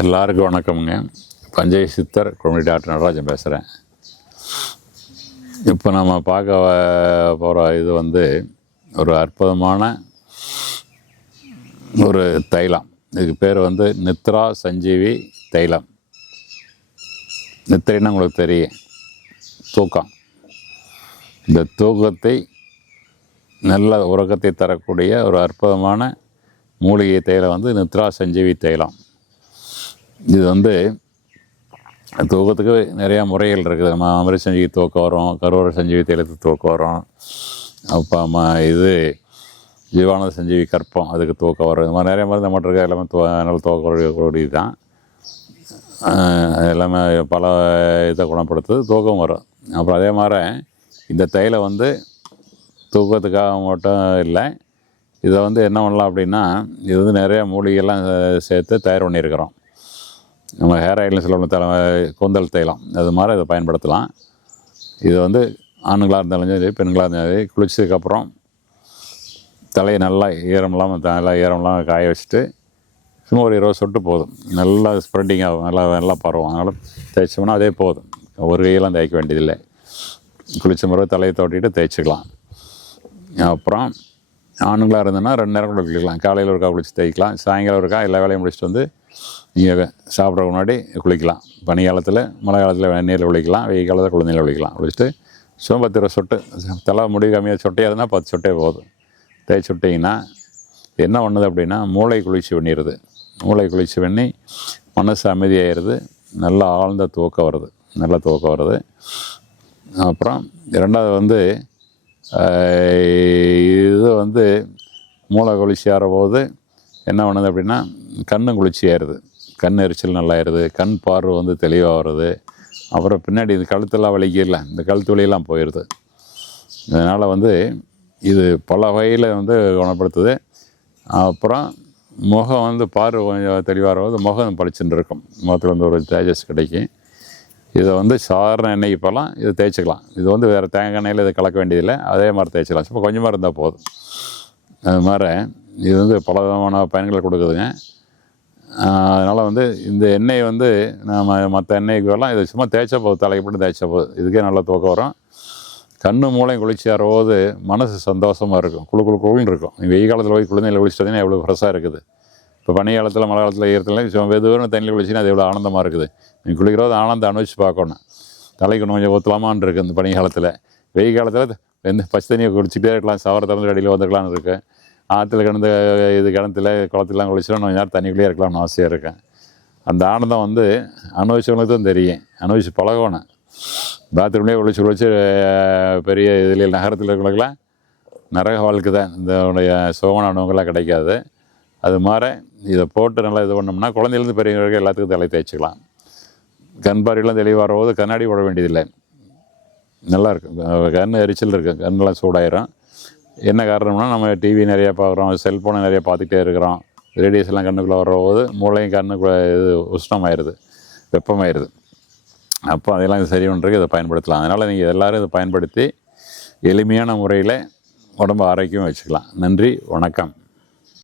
எல்லாருக்கும் வணக்கம்ங்க. பஞ்சை சித்தர் குழந்தை டாக்டர் நடராஜன் பேசுகிறேன். இப்போ நம்ம பார்க்க போகிற இது ஒரு அற்புதமான ஒரு தைலம். இதுக்கு பேர் நித்ரா சஞ்சீவி தைலம். நித்திரைன்னா உங்களுக்கு தெரியும், தூக்கம். இந்த தூக்கத்தை நல்ல உறக்கத்தை தரக்கூடிய ஒரு அற்புதமான மூலிகை தைலம் நித்ரா சஞ்சீவி தைலம். இது தூக்கத்துக்கு நிறையா முறைகள் இருக்குது. நம்ம அமிர்த சஞ்சீவி தூக்கம் வரும், கருவறை சஞ்சீவி தைலத்துக்கு தூக்கம் வரும். அப்போ இது ஜீவானந்த சஞ்சீவி கற்பம், அதுக்கு தூக்கம் வரும். இது மாதிரி நிறைய மருந்து நம்மகிட்ட இருக்க எல்லாமே நல்ல தூக்கக்கூடியது தான். எல்லாமே பல இதை குணப்படுத்துது, தூக்கம் வரும். அப்புறம் அதே மாதிரி இந்த தைலம் தூக்கத்துக்காக மட்டும் இல்லை. இதை என்ன பண்ணலாம் அப்படின்னா, இது நிறையா மூலிகைலாம் சேர்த்து தயார் பண்ணியிருக்கிறோம். நம்ம ஹேர் ஆயில்னு சொல்லணும், கூந்தல் தைலம், அது மாதிரி இதை பயன்படுத்தலாம். இது ஆண்களாக இருந்தாலும் சரி, பெண்களாக இருந்தாலும் சரி, குளிச்சதுக்கப்புறம் தலையை நல்லா ஈரம்லாம் காய வச்சுட்டு சும்மா ஒரு 20 சொட்டு போதும். நல்லா ஸ்ப்ரெட்டிங் ஆகும், நல்லா பரவும். அதனால் தேய்ச்சோம்னா அதே போதும். ஒரு கையெல்லாம் தேய்க்க வேண்டியதில்லை. குளிச்ச முறை தலையை தோட்டிட்டு தேய்ச்சிக்கலாம். அப்புறம் ஆண்களாக இருந்ததுன்னா 2 நேரம் கூட குளிக்கலாம். காலையில் ஒருக்கா குளித்து தேய்க்கலாம், சாயங்காலம் ஒருக்கா எல்லா வேலையும் முடிச்சுட்டு நீங்கள் சாப்பிட்றதுக்கு முன்னாடி குளிக்கலாம். பனி காலத்தில், மழை காலத்தில் வெந்நீரில் குளிக்கலாம், வெயில் காலத்தில் குழந்தையில் குளிக்கலாம். குளிச்சுட்டு சும்மா 10-20 சொட்டு, தலை முடி கம்மியாக சொட்டையாதுன்னா 10 சொட்டே போதும். தேய்ச்சி விட்டிங்கன்னா என்ன பண்ணுது அப்படின்னா, மூளை குளிர்ச்சி பண்ணிடுது. மூளை குளிர்ச்சி பண்ணி மனசு அமைதியாகிடுது. நல்லா ஆழ்ந்த தூக்கம் வருது, நல்ல தூக்கம் வருது. அப்புறம் இரண்டாவது இது மூளை குளிர்ச்சி ஆகிறபோது என்ன பண்ணுது அப்படின்னா, கண்ணும் குளிர்ச்சி ஆயிடுது, கண் எரிச்சல் நல்லாயிருது, கண் பார்வை தெளிவாக வருது. அப்புறம் பின்னாடி இது கழுத்தெல்லாம் வலிக்கல, இந்த கழுத்து வலியெல்லாம் போயிடுது. அதனால் இது பல வகையில் குணப்படுத்துது. அப்புறம் முகம் பார்வை கொஞ்சம் தெளிவாக வரும்போது முகம் பளிச்சுன்னு இருக்கும், முகத்தில் ஒரு தேஜஸ் கிடைக்கும். இதை சாதாரண எண்ணெய்க்கு போகலாம், இதை தேய்ச்சிக்கலாம். இது வேறு தேங்காய் எண்ணெயில் இதை கலக்க வேண்டியதில்லை, அதே மாதிரி தேய்ச்சிக்கலாம். சும்மா கொஞ்சமாக இருந்தால் போதும். அது மாதிரி இது பல விதமான பயன்களை கொடுக்குதுங்க. அதனால் இந்த எண்ணெய் நம்ம மற்ற எண்ணெய்க்கு வரலாம். இதை சும்மா தேய்ச்சா போதும், தலைக்கு மட்டும் தேய்ச்சா போதும். இதுக்கே நல்லா தூக்கம் வரும். கண்ணு மூளையும் குளிர்ச்சியாகிற போது மனசு சந்தோஷமாக இருக்கும், குழுன்னு இருக்கும். வெயில் காலத்தில் போய் குழந்தைகளை குளிச்சுட்டீங்கன்னா எவ்வளோ ஃப்ரெஷ்ஷாக இருக்குது. இப்போ பனி காலத்தில், மழை காலத்தில் ஈரத்தில் சும்மா வெதுவான தண்ணியில் குளிச்சின்னா அது எவ்வளோ ஆனந்தமாக இருக்குது. நீங்கள் குளிக்கிறோது ஆனந்தம் அனுபவிச்சு பார்க்கணும். தலைக்கு கொஞ்சம் ஊற்றலாமான்னு இருக்குது இந்த பனி காலத்தில். வெயில் காலத்தில் பச்சை தண்ணியை குளிச்சுட்டே இருக்கலாம், சவர திறந்து அடியில் வந்துக்கலான்னு இருக்குது. ஆற்றுல கிணத்துல குளத்துலாம் குளிச்சுலாம் கொஞ்சம் நேரம் தண்ணிக்குள்ளேயே இருக்கலாம்னு ஆசையாக இருக்கேன். அந்த ஆனந்தம் அனுபவிச்சவங்களுக்கு தான் தெரியும், அனுபவிச்சு பழகணும். பாத்ரூம்லேயே குளிச்சு பெரிய இதில் நகரத்தில் இருக்கிறவங்களாம் நரக வாழ்க்கை தான். இந்த சுகமான அனுபவங்கள்லாம் கிடைக்காது. அது மாதிரி இதை போட்டு நல்லா இது பண்ணோம்னா குழந்தையிலேருந்து பெரியவங்களுக்கு எல்லாத்துக்கும் தலை தேய்ச்சிக்கலாம். கண் பார்வையெல்லாம் தெளிவாக வரும்போது கண்ணாடி போட வேண்டியதில்லை, நல்லாயிருக்கும். கண் எரிச்சல் இருக்குது, கண்ணெலாம் சூடாயிரும். என்ன காரணம்னா, நம்ம டிவி நிறையா பார்க்குறோம், செல்ஃபோனை நிறையா பார்த்துக்கிட்டே இருக்கிறோம். ரேடியேஷன்லாம் கண்ணுக்குள்ளே வர்றபோது மூளையும் கண்ணுக்குள்ளே இது உஷ்ணமாயிருது, வெப்பமாயிருது. அப்போ அதெல்லாம் இது சரி பண்ணுறதுக்கு இதை பயன்படுத்தலாம். அதனால் நீங்கள் எல்லோரும் இதை பயன்படுத்தி எளிமையான முறையில் உடம்பு ஆரோக்கியம் வச்சுக்கலாம். நன்றி, வணக்கம்.